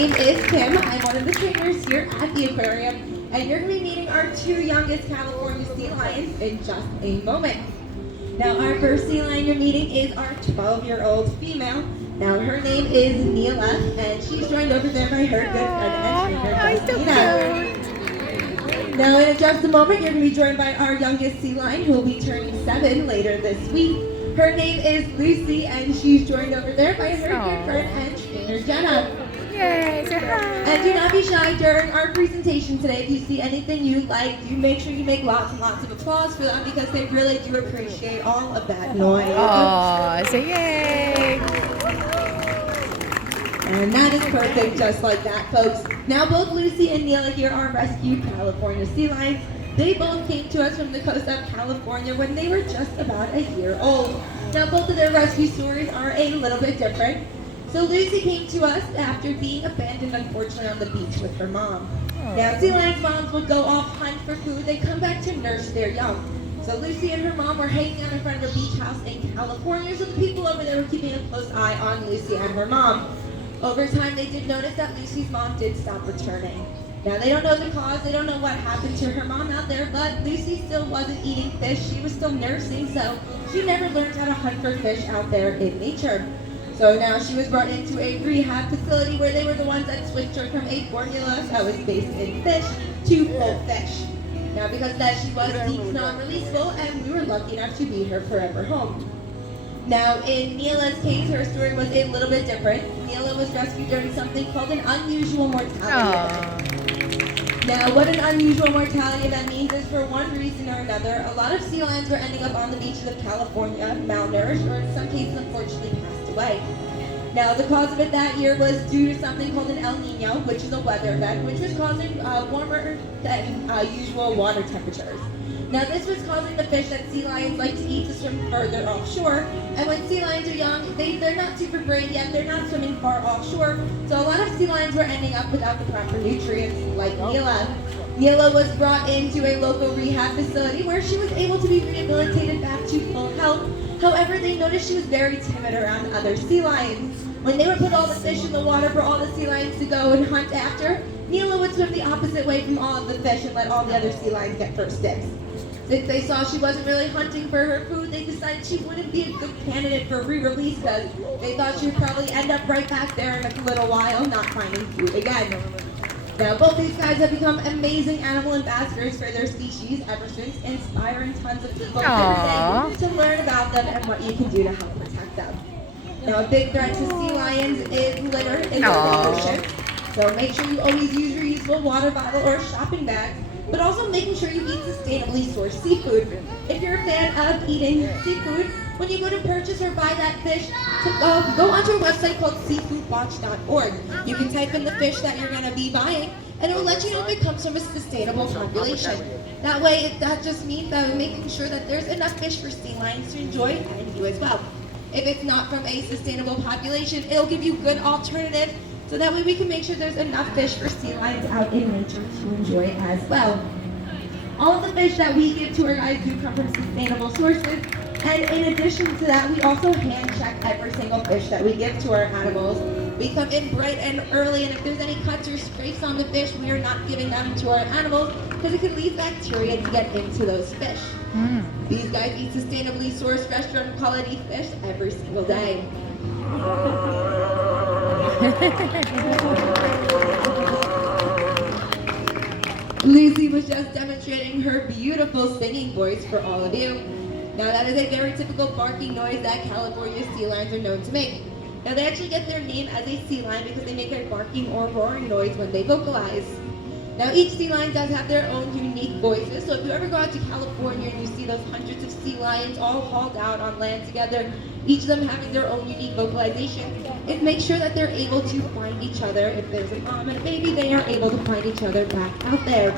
name is Kim. I'm one of the trainers here at the aquarium, and you're going to be meeting our two youngest California sea lions in just a moment. Now, our first sea lion you're meeting is our 12-year-old female. Now, her name is Neela, and she's joined over there by her good friend and trainer, Justina. Now, in just a moment, you're going to be joined by our youngest sea lion, who will be turning 7 later this week. Her name is Lucy, and she's joined over there by her good friend and trainer, Jenna. Yay, say hi. And do not be shy during our presentation today. If you see anything you'd like, do make sure you make lots and lots of applause for them, because they really do appreciate all of that noise. Aw, say yay. And that is perfect, just like that, folks. Now, both Lucy and Neela here are rescued California sea lions. They both came to us from the coast of California when they were just about a year old. Now, both of their rescue stories are a little bit different. So Lucy came to us after being abandoned, unfortunately, on the beach with her mom. Now, sea lions' moms would go off hunt for food. They come back to nurse their young. So Lucy and her mom were hanging out in front of a beach house in California, so the people over there were keeping a close eye on Lucy and her mom. Over time, they did notice that Lucy's mom did stop returning. Now, they don't know the cause, they don't know what happened to her mom out there, but Lucy still wasn't eating fish. She was still nursing, so she never learned how to hunt for fish out there in nature. So now she was brought into a rehab facility where they were the ones that switched her from a formula that was based in fish to full fish. Now, because of that, she was deemed non-releasable, and we were lucky enough to be her forever home. Now, in Neela's case, her story was a little bit different. Neela was rescued during something called an unusual mortality event. Now, what an unusual mortality event means is, for one reason or another, a lot of sea lions were ending up on the beaches of California malnourished, or in some cases, unfortunately, passed away. Now, the cause of it that year was due to something called an El Nino, which is a weather event, which was causing warmer than usual water temperatures. Now, this was causing the fish that sea lions like to eat to swim further offshore. And when sea lions are young, they're not super brave yet. They're not swimming far offshore. So a lot of sea lions were ending up without the proper nutrients, like Neela. Neela was brought into a local rehab facility where she was able to be rehabilitated back to full health. However, they noticed she was very timid around other sea lions. When they would put all the fish in the water for all the sea lions to go and hunt after, Neela would swim the opposite way from all of the fish and let all the other sea lions get first dibs. Since they saw she wasn't really hunting for her food, they decided she wouldn't be a good candidate for re-release, because they thought she would probably end up right back there in a little while, not finding food again. Now, both these guys have become amazing animal ambassadors for their species ever since, inspiring tons of people every day to learn about them and what you can do to help protect them. Now, a big threat to sea lions is litter in the ocean. So make sure you always use your reusable water bottle or shopping bag, but also making sure you eat sustainably sourced seafood. If you're a fan of eating seafood, when you go to purchase or buy that fish, go onto a website called seafoodwatch.org. You can type in the fish that you're going to be buying, and it will let you know if it comes from a sustainable population. That way, that just means that we're making sure that there's enough fish for sea lions to enjoy, and you as well. If it's not from a sustainable population, it'll give you good alternatives, so that way we can make sure there's enough fish for sea lions out in nature to enjoy as well. All of the fish that we give to our guys do come from sustainable sources, and in addition to that, we also hand check every single fish that we give to our animals. We come in bright and early, and if there's any cuts or scrapes on the fish, we are not giving them to our animals, because it could lead bacteria to get into those fish. These guys eat sustainably sourced restaurant quality fish every single day. Lucy was just demonstrating her beautiful singing voice for all of you. Now, that is a very typical barking noise that California sea lions are known to make. Now, they actually get their name as a sea lion because they make a barking or roaring noise when they vocalize. Now, each sea lion does have their own unique voices, so if you ever go out to California and you see those hundreds of sea lions all hauled out on land together, each of them having their own unique vocalization, it makes sure that they're able to find each other. If there's a mom and a baby, they are able to find each other back out there.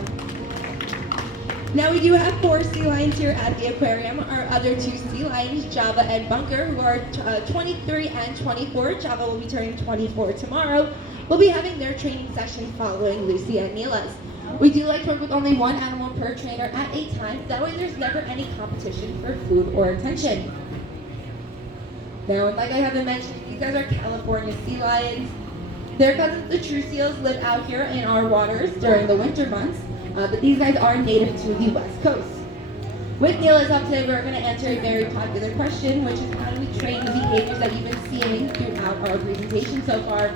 Now, we do have 4 sea lions here at the aquarium. Our other 2 sea lions, Java and Bunker, who are 23 and 24. Java will be turning 24 tomorrow. We'll be having their training session following Lucy and Neela's. We do like to work with only 1 animal per trainer at a time. That way there's never any competition for food or attention. Now, like I haven't mentioned, these guys are California sea lions. Their cousins, the true seals, live out here in our waters during the winter months, but these guys are native to the west coast. With Neela's help today, we're going to answer a very popular question, which is how do we train the behaviors that you've been seeing throughout our presentation so far.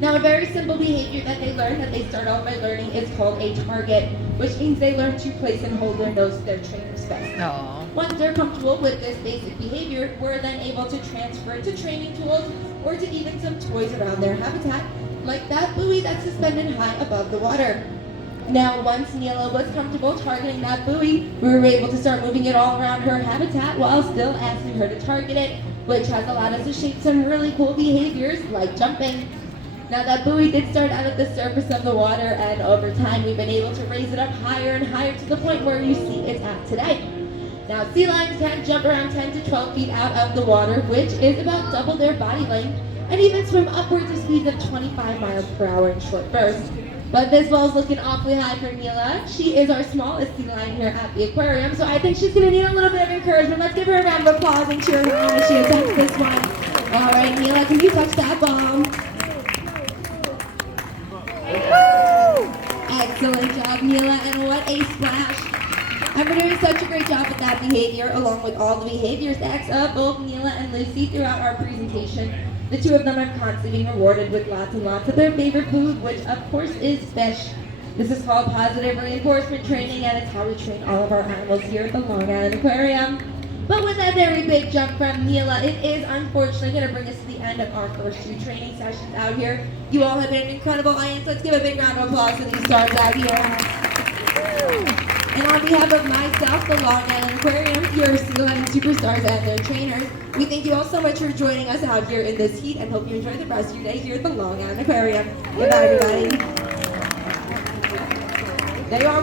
Now, a very simple behavior that they learn, that they start off by learning, is called a target, which means they learn to place and hold their nose to their trainer's face. Aw. Once they're comfortable with this basic behavior, we're then able to transfer it to training tools or to even some toys around their habitat, like that buoy that's suspended high above the water. Now, once Neela was comfortable targeting that buoy, we were able to start moving it all around her habitat while still asking her to target it, which has allowed us to shape some really cool behaviors like jumping. Now, that buoy did start out at the surface of the water, and over time we've been able to raise it up higher and higher to the point where you see it's at today. Now, sea lions can jump around 10 to 12 feet out of the water, which is about double their body length, and even swim upwards of speeds of 25 miles per hour in short bursts. But this well's looking awfully high for Neela. She is our smallest sea lion here at the aquarium, so I think she's going to need a little bit of encouragement. Let's give her a round of applause and cheer her on as she attempts this one. All right, Neela, can you touch that bomb? Excellent job, Neela, and what a splash. And for doing such a great job with that behavior, along with all the behavior stacks of both Neela and Lucy throughout our presentation. The two of them are constantly being rewarded with lots and lots of their favorite food, which of course is fish. This is called positive reinforcement training, and it's how we train all of our animals here at the Long Island Aquarium. But with that very big jump from Neela, it is unfortunately going to bring us to the end of our first two training sessions out here. You all have been an incredible audience. Let's give a big round of applause to these stars out here. And on behalf of myself, the Long Island Aquarium, your sea lion superstars and their trainers, we thank you all so much for joining us out here in this heat and hope you enjoy the rest of your day here at the Long Island Aquarium. Goodbye, everybody. There you are.